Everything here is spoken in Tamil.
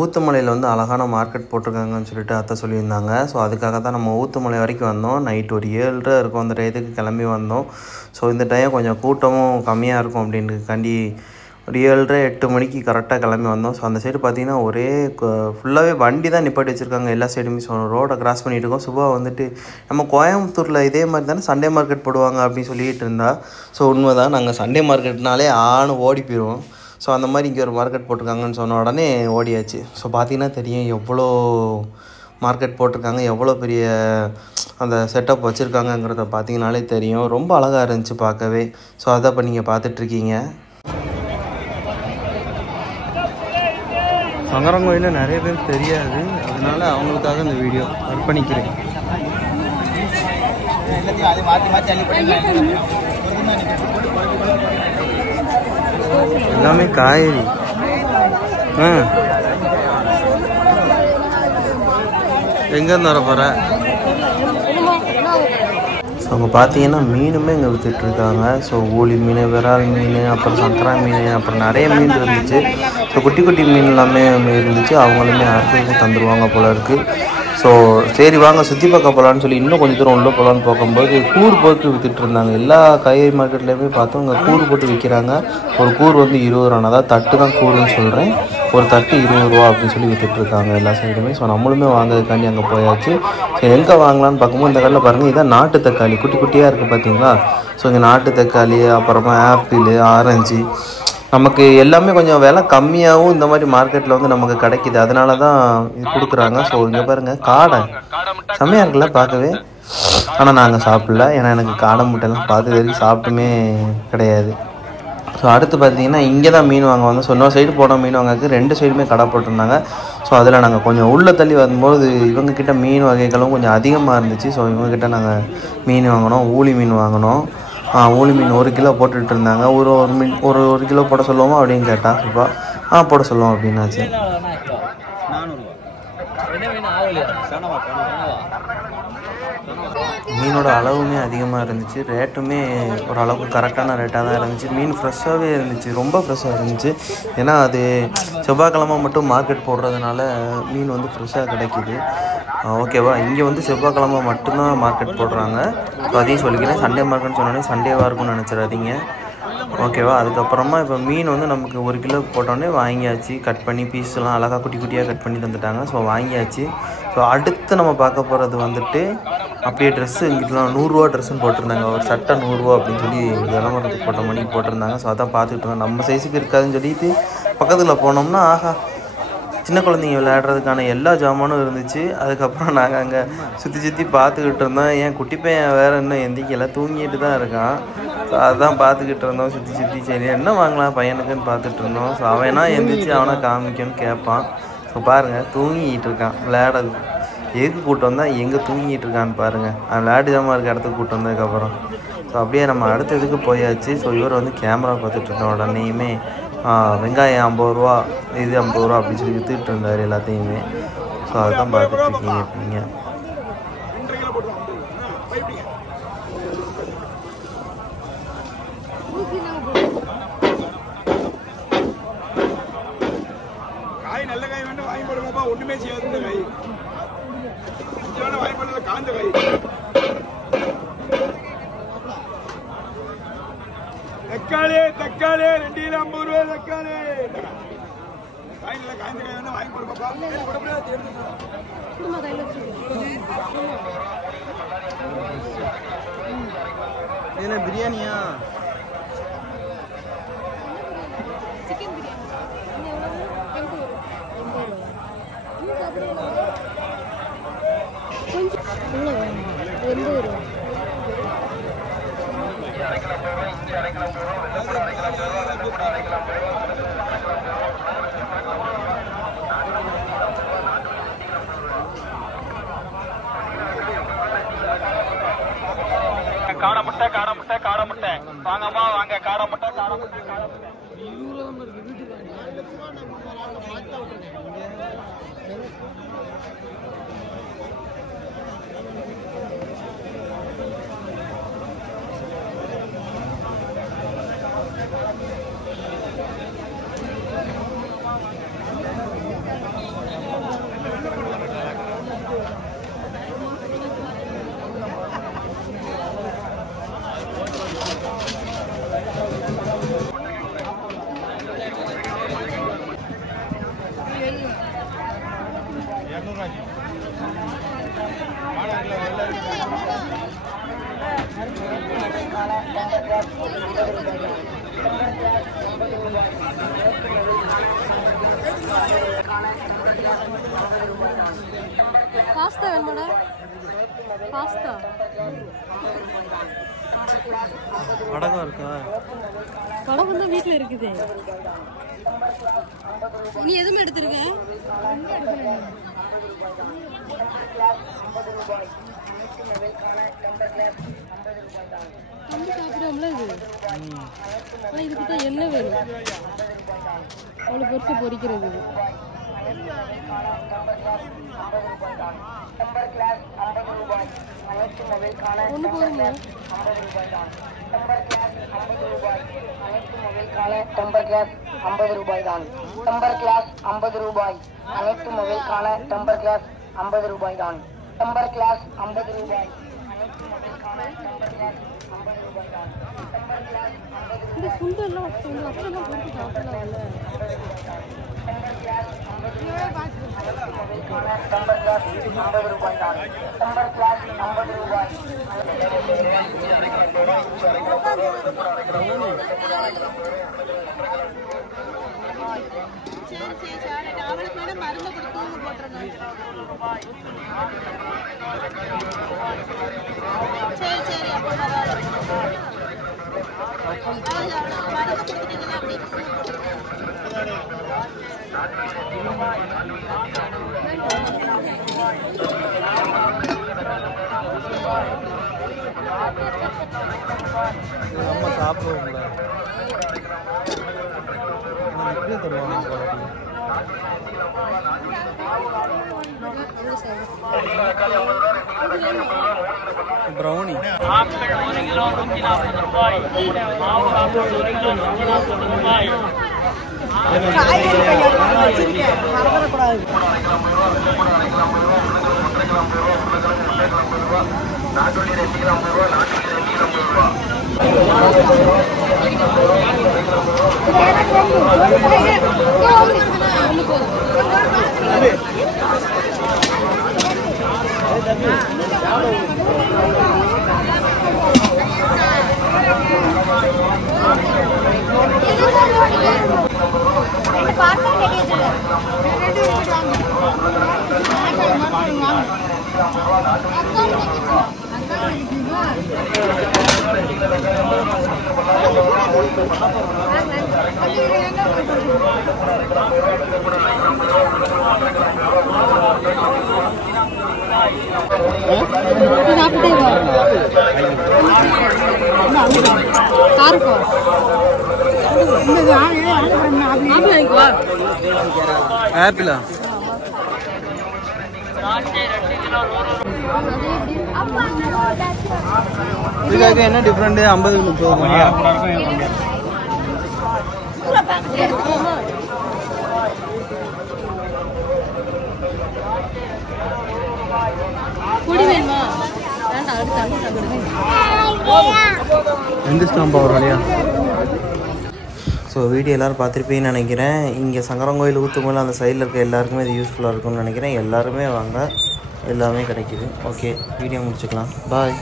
ஊத்துமலையில் வந்து அழகான மார்க்கெட் போட்டிருக்காங்கன்னு சொல்லிட்டு அத்தை சொல்லியிருந்தாங்க. ஸோ அதுக்காக தான் நம்ம ஊத்துமலை வரைக்கும் வந்தோம். நைட் ஒரு 7:30 இருக்கும் அந்த டயத்துக்கு கிளம்பி வந்தோம். ஸோ இந்த டைம் கொஞ்சம் கூட்டமும் கம்மியாக இருக்கும் அப்படின்றதுக்காண்டி ஒரு 7:30 8 மணிக்கு கரெக்டாக கிளம்பி வந்தோம். ஸோ அந்த சைடு பார்த்திங்கன்னா ஒரே ஃபுல்லாகவே வண்டி தான் நிப்பாட்டி வச்சுருக்காங்க எல்லா சைடுமே. ஸோ ரோடை கிராஸ் பண்ணிகிட்டு இருக்கோம். சுபா வந்துட்டு நம்ம கோயம்புத்தூரில் இதே மாதிரி தானே சண்டே மார்க்கெட் போடுவாங்க அப்படின்னு சொல்லிகிட்டு இருந்தா. ஸோ உண்மை தான், நாங்கள் சண்டே மார்க்கெட்னாலே ஓடி போயிடுவோம். ஸோ அந்த மாதிரி இங்கே ஒரு மார்க்கெட் போட்டிருக்காங்கன்னு சொன்ன உடனே ஓடியாச்சு. ஸோ பார்த்திங்கன்னா தெரியும் எவ்வளோ மார்க்கெட் போட்டிருக்காங்க, எவ்வளோ பெரிய அந்த செட்டப் வச்சுருக்காங்கங்கிறத பார்த்திங்கனாலே தெரியும். ரொம்ப அழகாக இருந்துச்சு பார்க்கவே. ஸோ அதை இப்போ நீங்கள் பார்த்துட்ருக்கீங்க. சங்கரங்கோயிலில் நிறைய பேர் தெரியாது, அதனால அவங்களுக்காக இந்த வீடியோ அர்ப்பணிக்கிறேன். எல்லாமே காய்கறி. எங்கேருந்து வர போகிற? ஸோ அங்கே பார்த்தீங்கன்னா மீனுமே இங்கே விற்றுட்ருக்காங்க. ஸோ ஊளி மீன், விரால் மீன், அப்புறம் சங்கரா மீன், அப்புறம் நிறைய மீன் இருந்துச்சு. ஸோ குட்டி குட்டி மீன் எல்லாமே இருந்துச்சு. அவங்களுமே அறுத்து தந்துடுவாங்க போல இருக்குது. ஸோ சரி வாங்க சுற்றி பார்க்க போகலான்னு சொல்லி இன்னும் கொஞ்சம் தூரம் உள்ளே போகலான்னு பார்க்கும்போது கூறு போட்டு விற்றுட்டு இருந்தாங்க. எல்லா காய்கறி மார்க்கெட்லேயுமே பார்த்தோம் இங்கே கூறு போட்டு விற்கிறாங்க. ஒரு கூறு வந்து 20 ரூபா, அதாவது தட்டு தான் கூறுன்னு சொல்கிறேன். ஒரு தட்டு 20 ரூபா அப்படின்னு சொல்லி விற்றுட்ருக்காங்க எல்லா சைடுமே. ஸோ நம்மளுமே வாங்குறதுக்காண்டி அங்கே போயாச்சு. ஸோ எங்கே வாங்கலான்னு பார்க்கும்போது இந்த கடையில் பாருங்கள், இதான் நாட்டு தக்காளி குட்டி குட்டியாக இருக்குது பார்த்தீங்களா. ஸோ இங்கே நாட்டு தக்காளி, அப்புறமா ஆப்பிள், ஆரஞ்சு, நமக்கு எல்லாமே கொஞ்சம் விலை கம்மியாகவும் இந்த மாதிரி மார்க்கெட்டில் வந்து நமக்கு கிடைக்கிது. அதனால தான் இது கொடுக்குறாங்க. ஸோ இங்கே பாருங்கள் காடை செம்மையாக இருக்குல்ல பார்க்கவே. ஆனால் நாங்கள் சாப்பிடல, ஏன்னா எனக்கு காடை முட்டைலாம் பார்த்து வரைக்கும் சாப்பிட்டுமே கிடையாது. ஸோ அடுத்து பார்த்தீங்கன்னா இங்கே தான் மீன் வாங்க வந்தோம். ஸோ இன்னொரு சைடு போன மீன் வாங்கிறதுக்கு 2 சைடுமே கடை போட்டிருந்தாங்க. ஸோ அதில் நாங்கள் கொஞ்சம் உள்ளே தள்ளி வரும்போது இவங்கக்கிட்ட மீன் வகைகளும் கொஞ்சம் அதிகமாக இருந்துச்சு. ஸோ இவங்கக்கிட்ட நாங்கள் மீன் வாங்கினோம். ஊளி மீன் வாங்கினோம். ஊளி மீன் 1 கிலோ போட்டுட்டு இருந்தாங்க. ஒரு மீன் ஒரு கிலோ போட சொல்லுவோமா அப்படின்னு கேட்டால் இப்போ போட சொல்லுவோம் அப்படின்னாச்சு. மீனோட அளவுமே அதிகமாக இருந்துச்சு, ரேட்டுமே ஓரளவுக்கு கரெக்டான ரேட்டாக தான் இருந்துச்சு. மீன் ஃப்ரெஷ்ஷாகவே இருந்துச்சு, ரொம்ப ஃப்ரெஷ்ஷாக இருந்துச்சு. ஏன்னா அது செவ்வாய்க்கிழமை மட்டும் மார்க்கெட் போடுறதுனால மீன் வந்து ஃப்ரெஷ்ஷாக கிடைக்கிது. ஓகேவா, இங்கே வந்து செவ்வாய்க்கிழமை மட்டும்தான் மார்க்கெட் போடுறாங்க. ஸோ அதையும் சொல்லிக்கிறேன். சண்டே மார்க்கெட்னு சொன்னோடனே சண்டேவாக இருக்கும்னு நினச்சிடாதீங்க. ஓகேவா, அதுக்கப்புறமா இப்போ மீன் வந்து நமக்கு 1 கிலோ போட்டோடனே வாங்கியாச்சு. கட் பண்ணி பீஸ்லாம் அழகாக குட்டி குட்டியாக கட் பண்ணி தந்துட்டாங்க. ஸோ வாங்கியாச்சு. ஸோ அடுத்து நம்ம பார்க்க போகிறது வந்துட்டு அப்படியே ட்ரெஸ்ஸு. இங்கிட்டலாம் 100 ரூபா ட்ரெஸ்ஸுன்னு போட்டிருந்தாங்க. ஒரு சட்டை 100 ரூபா அப்படின்னு சொல்லி விளம்பரத்துக்கு போட்ட மணிக்கு போட்டிருந்தாங்க. ஸோ அதான் பார்த்துக்கிட்டு இருந்தோம். நம்ம சைஸுக்கு இருக்காதுன்னு சொல்லிட்டு பக்கத்தில் போனோம்னா சின்ன குழந்தைங்க விளையாடுறதுக்கான எல்லா ஜாமானும் இருந்துச்சு. அதுக்கப்புறம் நாங்கள் அங்கே சுற்றி பார்த்துக்கிட்டு இருந்தோம். ஏன் குட்டி பையன் வேறு இன்னும் எந்திக்கலை, தூங்கிட்டு தான் இருக்கான். ஸோ அதுதான் பார்த்துக்கிட்டு இருந்தோம். சுற்றி சரி என்ன வாங்கலாம் பையனுக்குன்னு பார்த்துட்டு இருந்தோம். ஸோ அவனா எந்திரிச்சு அவனை காமிக்கணும்னு கேட்பான். ஸோ பாருங்கள் தூங்கிக்கிட்டு இருக்கான். விளையாடுறது எதுக்கு கூட்டம் வந்தால் எங்கே தூங்கிட்டு இருக்கான்னு பாருங்கள். விளையாட்டு ஜாமான் இருக்க இடத்துக்கு கூட்டம் வந்ததுக்கப்புறம் ஸோ அப்படியே நம்ம அடுத்த இதுக்கு போயாச்சு. ஸோ இவர் வந்து கேமரா பார்த்துட்டு இருந்தோம். உடனேயுமே வெங்காயம் 50 ரூபா, இது 50 ரூபா அப்படின்னு சொல்லி விற்றுட்டு இருந்தார் எல்லாத்தையுமே. ஸோ அதுதான் பார்த்துட்டு இருக்கீங்க எப்படிங்க. காய் நல்ல காய் வேண்டாம் வாங்கி போடுங்கப்பா, ஒன்றுமே செய்யாது இந்த காய். வாங்கி போடுறது காஞ்ச காய். தக்காளி 2 கிலோ 50 ரூபா தக்காளி. காய் நல்ல காய்ந்த காய் வேண்டாம் வாங்கி போடுங்கப்பா. இதில் பிரியாணியா? காடை முட்டை வாங்கம்மா வாங்க. காடை முட்டை பாஸ்தா வேணுமாடா? பாஸ்தா வடகம் இருக்கா? வடகம் தான் வீட்டில் இருக்குது. நீ எதுவுமே எடுத்துருக்க? சாப்பிடாமல இது. ஆனால் இதுக்கு தான் எண்ணெய் வேணும். அவ்வளோ பொறுத்து பொரிக்கிறது. ஒன்று போதுங்க. டெம்பர் கிளாஸ் 50 ரூபாய் தான். டெம்பர் கிளாஸ் 50 ரூபாய். அனைத்து மொபைலுக்கான டெம்பர் கிளாஸ் 50 ரூபாய் தான். டெம்பர் கிளாஸ் 50 ரூபாய். இந்த சுண்டெல்லாம் அப்படிலாம் போட்டு சாப்பிடலாம்ல. டெம்பர் கிளாஸ் 50 ரூபாய் தான். டெம்பர் கிளாஸ் 50 ரூபாய். அவளுக்கு வேணும் மருந்து கொடுத்து போட்டுருங்க. சரி சரி அப்போ மருந்து கொடுத்துட்டீங்கன்னா அப்படி நம்ம சாப்பிடுவோம்ல எப்படி தருவாங்க? ப்ரௌனி ஆப்பிள் 1 கிலோ 140 ரூபாய். மாவு ஆப்பிள் 1 கிலோ 140 ரூபாய். ஆப்பிளா? இதுக்காக என்ன டிஃப்ரெண்ட்? 50 பொடி வேணுமா? வேண்டாம், அடுத்து ரெண்டு ஸ்டாம்ப் ஆகும் இல்லையா? ஸோ வீடியோ எல்லோரும் பார்த்துருப்பீங்கன்னு நினைக்கிறேன். இங்கே சங்கரங்கோயில் ஊத்துமலை அந்த சைடில் இருக்க எல்லாருக்குமே இது யூஸ்ஃபுல்லாக இருக்கும்னு நினைக்கிறேன். எல்லாருமே வாங்க, எல்லாமே கிடைக்கிது. ஓகே, வீடியோ முடிச்சுக்கலாம். பாய்.